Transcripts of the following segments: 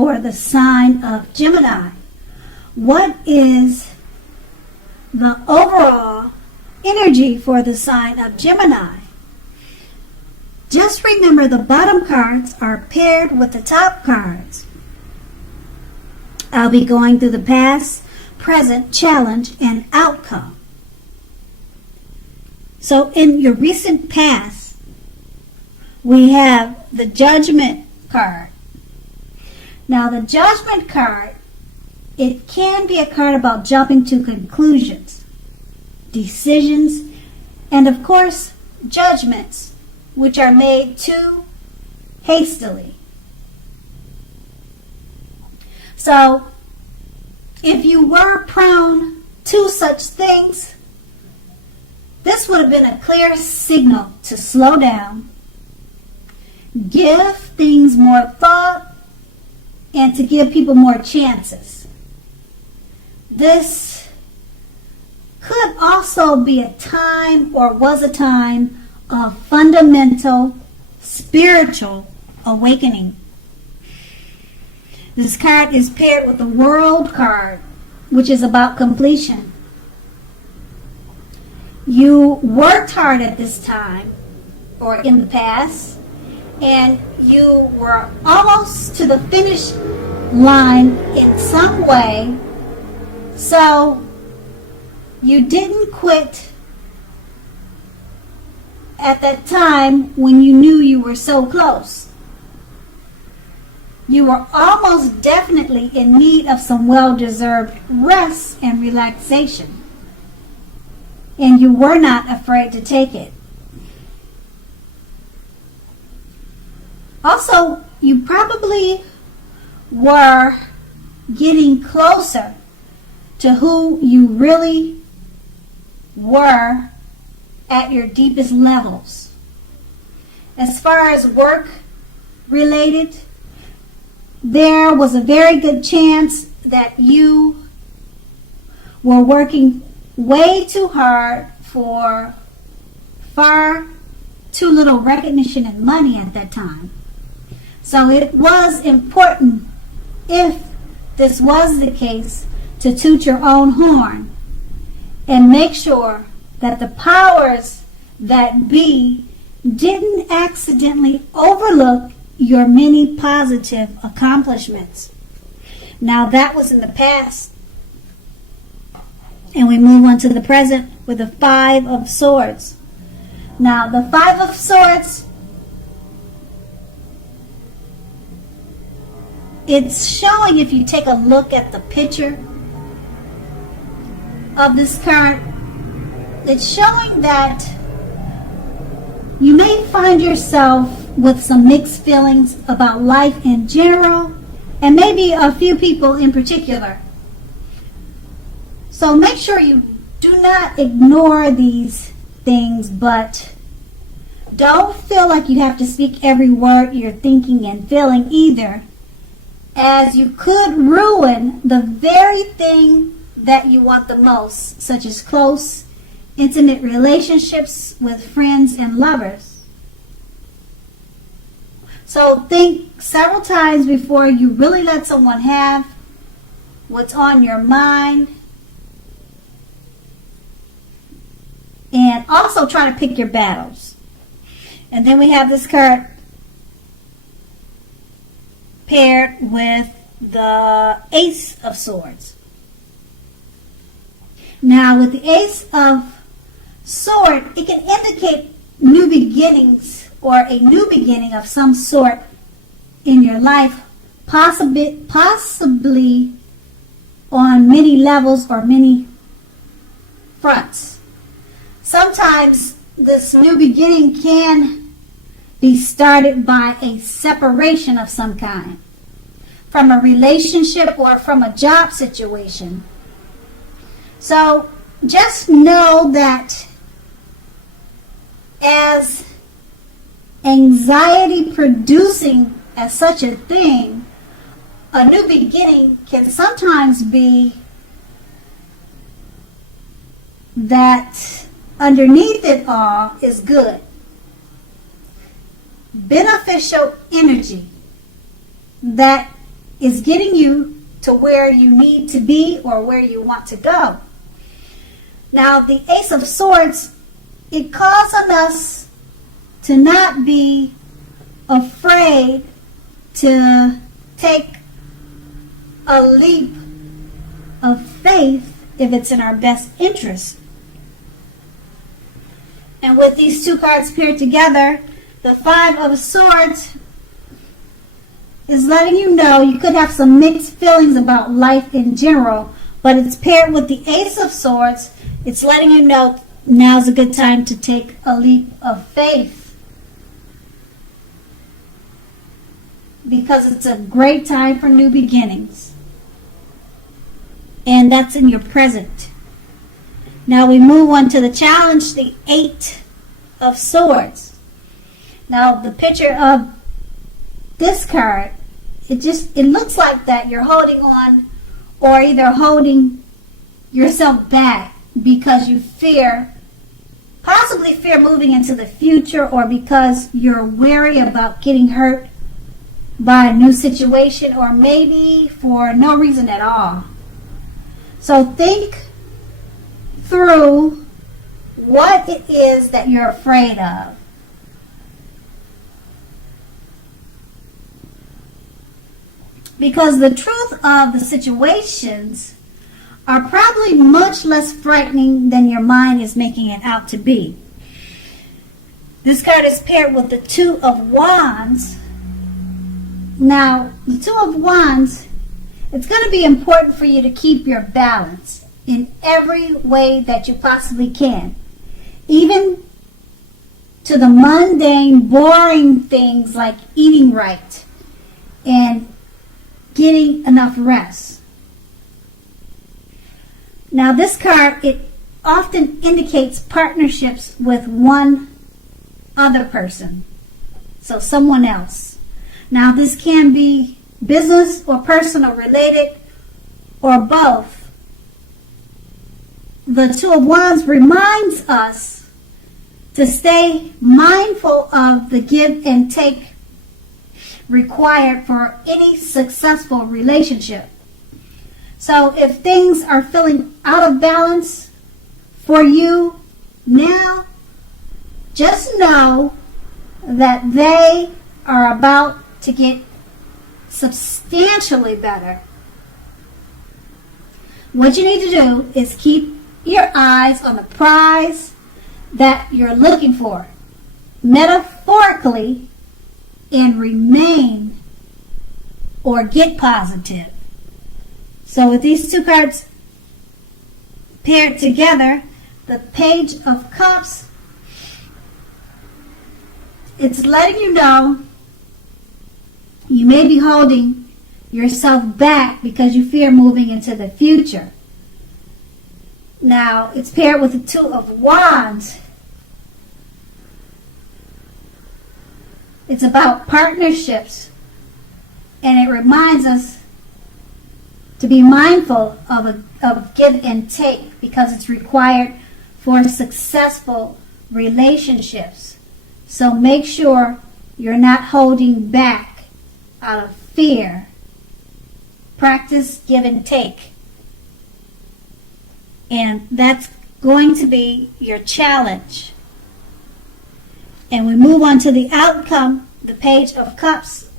for the sign of Gemini. What is the overall energy for the sign of Gemini? Just remember the bottom cards are paired with the top cards. I'll be going through the past, present, challenge, and outcome. So in your recent past, we have the Judgment card. Now the Judgment card, it can be a card about jumping to conclusions, decisions, and of course, judgments, which are made too hastily. So, if you were prone to such things, this would have been a clear signal to slow down, give things more thought, and to give people more chances. This could also be a time, or was a time, of fundamental spiritual awakening. This card is paired with the World card, which is about completion. You worked hard at this time, or in the past, and you were almost to the finish line in some way, so you didn't quit at that time when you knew you were so close. You were almost definitely in need of some well-deserved rest and relaxation, and you were not afraid to take it. Also, you probably were getting closer to who you really were at your deepest levels. As far as work related, there was a very good chance that you were working way too hard for far too little recognition and money at that time. So it was important, if this was the case, to toot your own horn and make sure that the powers that be didn't accidentally overlook your many positive accomplishments. Now that was in the past. And we move on to the present with the Five of Swords. Now the Five of Swords, it's showing, if you take a look at the picture of this card, it's showing that you may find yourself with some mixed feelings about life in general, and maybe a few people in particular. So make sure you do not ignore these things, but don't feel like you have to speak every word you're thinking and feeling either, as you could ruin the very thing that you want the most, such as close, intimate relationships with friends and lovers. So think several times before you really let someone have what's on your mind. And also try to pick your battles. And then we have this card paired with the Ace of Swords. Now with the Ace of Sword, it can indicate new beginnings, or a new beginning of some sort in your life, possibly on many levels or many fronts. Sometimes this new beginning can be started by a separation of some kind, from a relationship or from a job situation. So just know that as anxiety producing as such a thing, a new beginning can sometimes be that underneath it all is good, beneficial energy that is getting you to where you need to be or where you want to go. Now, the Ace of Swords, it calls on us to not be afraid to take a leap of faith if it's in our best interest. And with these two cards paired together, the Five of Swords is letting you know you could have some mixed feelings about life in general, but it's paired with the Ace of Swords. It's letting you know now's a good time to take a leap of faith, because it's a great time for new beginnings. And that's in your present. Now we move on to the challenge, the Eight of Swords. Now the picture of this card, it looks like that you're holding on, or either holding yourself back because you possibly fear moving into the future, or because you're wary about getting hurt by a new situation, or maybe for no reason at all. So think through what it is that you're afraid of. Because the truth of the situations are probably much less frightening than your mind is making it out to be. This card is paired with the Two of Wands. Now, the Two of Wands, it's going to be important for you to keep your balance in every way that you possibly can. Even to the mundane, boring things like eating right and getting enough rest. Now this card, it often indicates partnerships with one other person. So someone else. Now this can be business or personal related, or both. The Two of Wands reminds us to stay mindful of the give and take required for any successful relationship. So if things are feeling out of balance for you now, just know that they are about to get substantially better. What you need to do is keep your eyes on the prize that you're looking for, metaphorically, and remain or get positive. So with these two cards paired together, the Page of Cups, it's letting you know you may be holding yourself back because you fear moving into the future. Now, it's paired with the Two of Wands. It's about partnerships, and it reminds us to be mindful of give and take, because it's required for successful relationships. So make sure you're not holding back out of fear. Practice give and take. And that's going to be your challenge. And we move on to the outcome, the Page of Cups.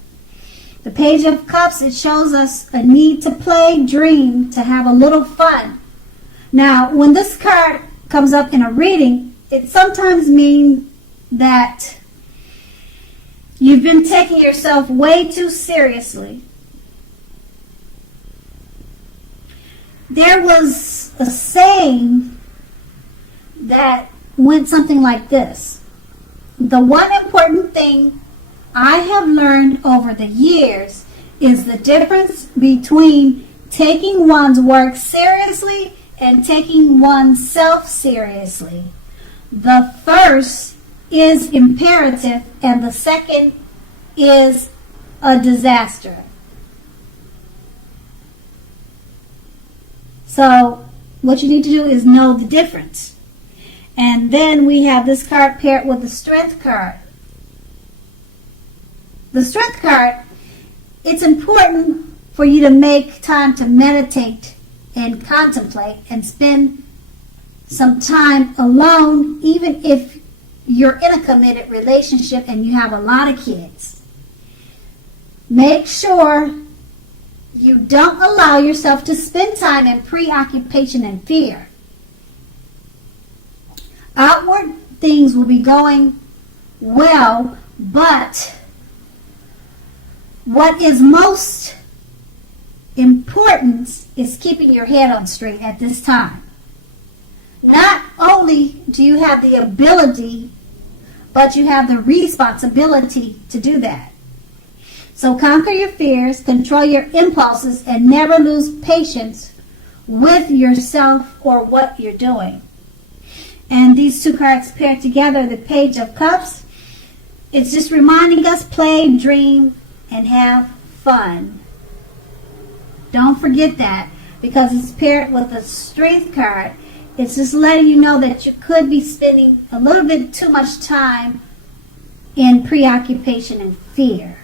The Page of Cups, it shows us a need to play, dream, to have a little fun. Now, when this card comes up in a reading, it sometimes means that you've been taking yourself way too seriously. There was a saying that went something like this: the one important thing I have learned over the years is the difference between taking one's work seriously and taking oneself seriously. The first is imperative and the second is a disaster. So what you need to do is know the difference. And then we have this card paired with the Strength card. The Strength card, it's important for you to make time to meditate and contemplate and spend some time alone, even if you're in a committed relationship and you have a lot of kids. Make sure you don't allow yourself to spend time in preoccupation and fear. Outward things will be going well, but what is most important is keeping your head on straight at this time. Not only do you have the ability, but you have the responsibility to do that. So conquer your fears, control your impulses, and never lose patience with yourself or what you're doing. And these two cards paired together, the Page of Cups, it's just reminding us, play, dream, and have fun. Don't forget that, because it's paired with a Strength card. It's just letting you know that you could be spending a little bit too much time in preoccupation and fear.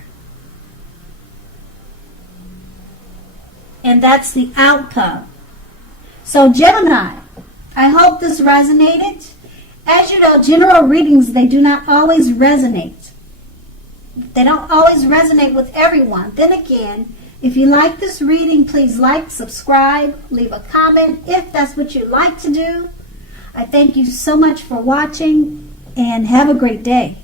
And that's the outcome. So Gemini, I hope this resonated. As you know, general readings, they do not always resonate. They don't always resonate with everyone. Then again, if you like this reading, please like, subscribe, leave a comment if that's what you like to do. I thank you so much for watching, and have a great day.